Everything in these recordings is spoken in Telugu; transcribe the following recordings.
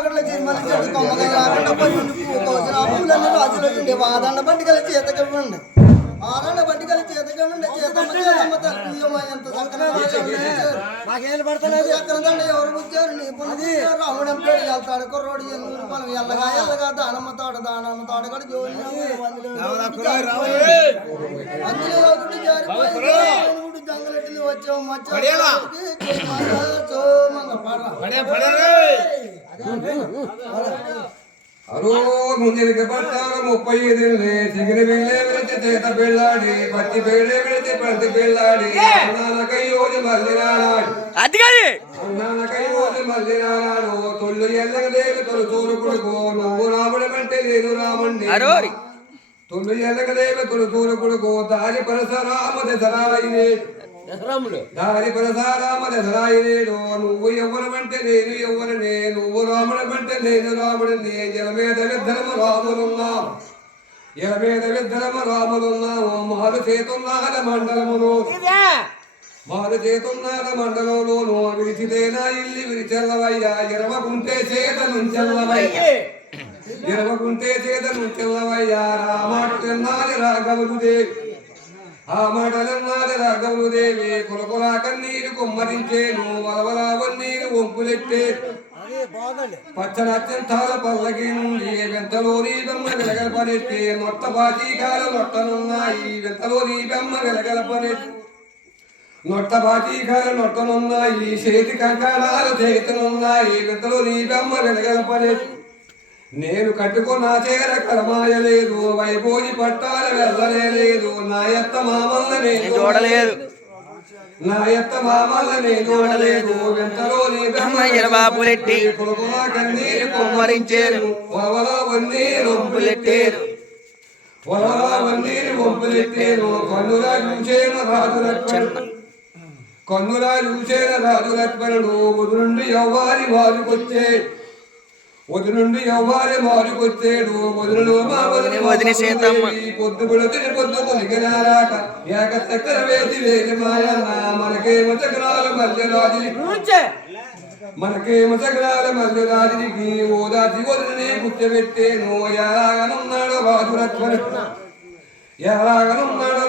ఒకటి చిరుమల చెట్టు కొమ్మగా కాకుండా కోసిన పూలన్నీ రాజులో ఉండే వాదండ బండికల చేతకండి ఆరండ బండికల చేతకండి చేతమ్మ ఎంత చక్కదండి ఎవరు వచ్చారు నీ పునది రావడం పేరు వెళ్తాడు కుర్రోడు ఎన్నూరు పొలం ఎల్లగా ఎల్లగా దానమ్మ తాడు కూడా జోలి అందులో ఒకటి జారిపోయి జంగలెట్టింది వచ్చావు అరో ముంజరికి పట్టాలు 35 చిగిరి వెళ్ళే విడిచి చేత పెళ్ళాడి పచ్చి పేళ్ళే విడిచి ప్రతి పెళ్ళాడి అన్నానకయ్యోజు మళ్ళీ నానాడు అన్నానకయ్యోజు మళ్ళీ నానాడు తొల్లు ఎల్లగదేవి తొలు తూరు కొడుకో నువ్వు రాముడు అంటే నేను రామండి తొల్లు ఎల్లగదేవి తొలు తూరు కొడుకో దారి పరశరామ దశరాయినే దారి పరశరామ దశరాయినేడు నువ్వు ఎవ్వరమంటే నేను ఎవ్వరనే నువ్వు రాముడమంటే నేను రాముడిని ఎలమేద విద్ధరము రాములున్నాము ఎలమేద విద్ధరము రాములున్నాము మారు చేతున్నార మండలమును మారు చేతున్నార మండలంలోను విరిచితేనా ఇల్లి విరిచెల్లవయ్యా ఎరవకుంటే చేత నుంచెల్లవయ్యా ఎరవకుంటే చేత నుంచెల్లవయ్యా రామాటు తిన్నాది రాఘవులుదేవి ఆ మాటలన్నాది రాఘవులుదేవి కులకులా కన్నీరు కుమ్మరించేను వలవలా వన్నీరు వంపులెట్టే పచ్చనత్యంతాల పల్లకి నుండి వెంతలోని బెమ్మ వెలగలపనెట్టి నొట్ట బాచీకాల నొట్టనున్నాయి వెంతలోని బెమ్మ వెలగలపనెట్టి నొట్ట బాచీకాల నొట్టనున్నాయి చేతి కంకణాలు చేతులున్నాయి వెంతలోని బెమ్మ వెలగలపనెట్టి నేను కట్టుకున్న చేర కలమాయలేదు వైపోయి పట్టాల వెళ్ళలేదు నా ఎత్త మామల్ల నేను చూడలేదు నా ఎత్త మామల్ల నేను చూడలేదు వెంటలోని బాపులెట్టి కొడుకులా కన్నీరు కుమ్మరించేరు వలవలా వన్నీరు వంపులెట్టేరు వలవలా వన్నీరు వంపులెట్టేరు కన్నులా చూసేను రాజు లక్ష్మణుడు కన్నులా చూసేన రాజు లక్ష్మణుడు నుండి ఎవ్వారి వారికొచ్చే వది నుండి ఎవ్వారి మారుకొచ్చేడు వదులు మా వదిలి సీతమ్మ పొద్దు పొడుతుని పొద్దు పొలిగినారాక ఏక చక్కెర వేసి వేసి మాయన్న మనకేమో చక్రాలు మధ్యరాజునికి ఓదాచి వదిలిని కూర్చోబెట్టేను ఎలాగనున్నాడు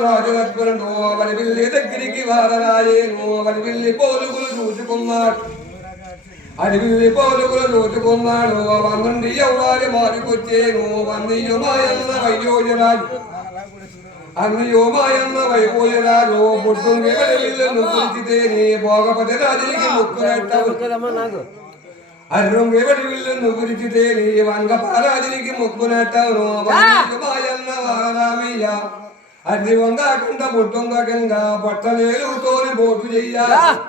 రాజు లక్ష్మణుడు వరి పిల్లి దగ్గరికి వారరాయేను వరి పిల్లి పోలుగులు చూసుకున్నాడు అడివిల్లి పోలుగులు చూసుకున్నాడు వందండి ఎవ్వాలి మారుకొచ్చేను వన్నయ్యో మాయన్న వైయోజరాజు అన్నయ్యో మాయన్న వైపోయరాజు పుట్టుంగి విల్లును పిలిచితేని భోగపతి రాజునికి ముక్కునట్టవు అర్రుంగి విల్లును పిలిచితేని వంగపారాజునికి ముక్కునట్టవును మాయన్న వారరామయ్య అది వంగాకుండా పుట్టుంగకంగా పట్టలేలుతోని బోటు చెయ్యాలి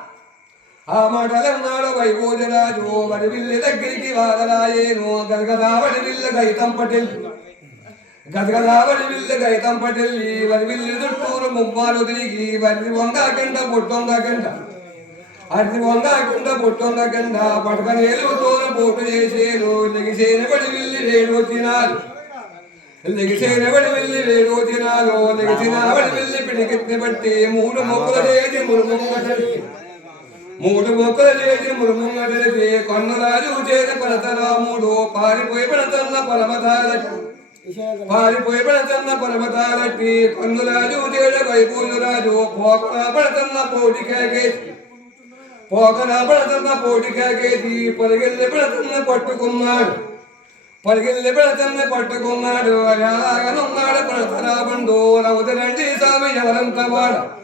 ఆ మాటలన్నాడు వైభోజరాజు వడి విల్లి దగ్గరికి వాదరాయేను గదగదావడి విల్ల గైతం పటెల్లి వరి విల్లి చుట్టూరు ముమ్మాలు తిరిగి వరి వంగాకండ పుట్టొంగకండ అది వంగాకండ పుట్టొంగకండ పడకనేలుతోను పోటు చేసేను లెగిసేన వడి విల్లి రేడు వచ్చినారు లెగిసిన వడి విల్లి పిడికిత్తి బట్టి మూడు మొక్కలు చేసి మురుముంగడికి కన్నురాజు చేత పరతరాముడు పారిపోయి పడతన్న పరమతారట్టి కన్నురాజు చేత వైపూజరాజు పోకనా పడతన్న పోటికేసి పరిగెల్లి పట్టుకున్నాడు అలాగనున్నాడు పడతరాబండు రౌదరండి స్వామి ఎవరంత వాడ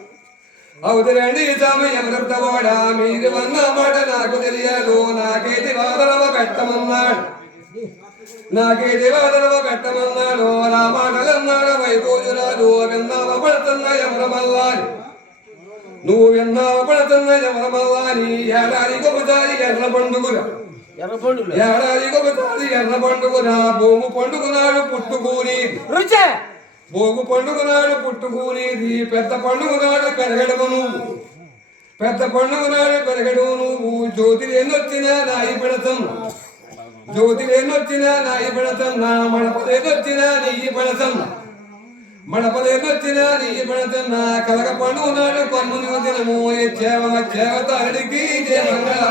అవుతురండి స్వామి ఎవరంతవాడా మీరు అన్న మాట నాకు తెలియదు నాకేటి వాదనవ పెట్టమన్నాడు రామాటలన్నాడు వైభోజురాజు విన్నావ పడుతున్న ఎవరమల్లాని నువ్వు విన్నావ పడుతున్న ఎవరమల్లాని ఏడాదికి ఒకసారి ఎర్ర పండుగ భూము పండుగనాడు పుట్టుకూని భోగు పండుగ నాడు పుట్టుకూనేది పెద్ద పండుగ నాడు పెరగడము నువ్వు జ్యోతిలేనొచ్చినా నాయి పెడతం నా మడపలేనొచ్చినా నెయ్యి పెడతం నా కలగ పండుగ నాడు కన్నుని దినము చేవ తాడికి జయ మంగళ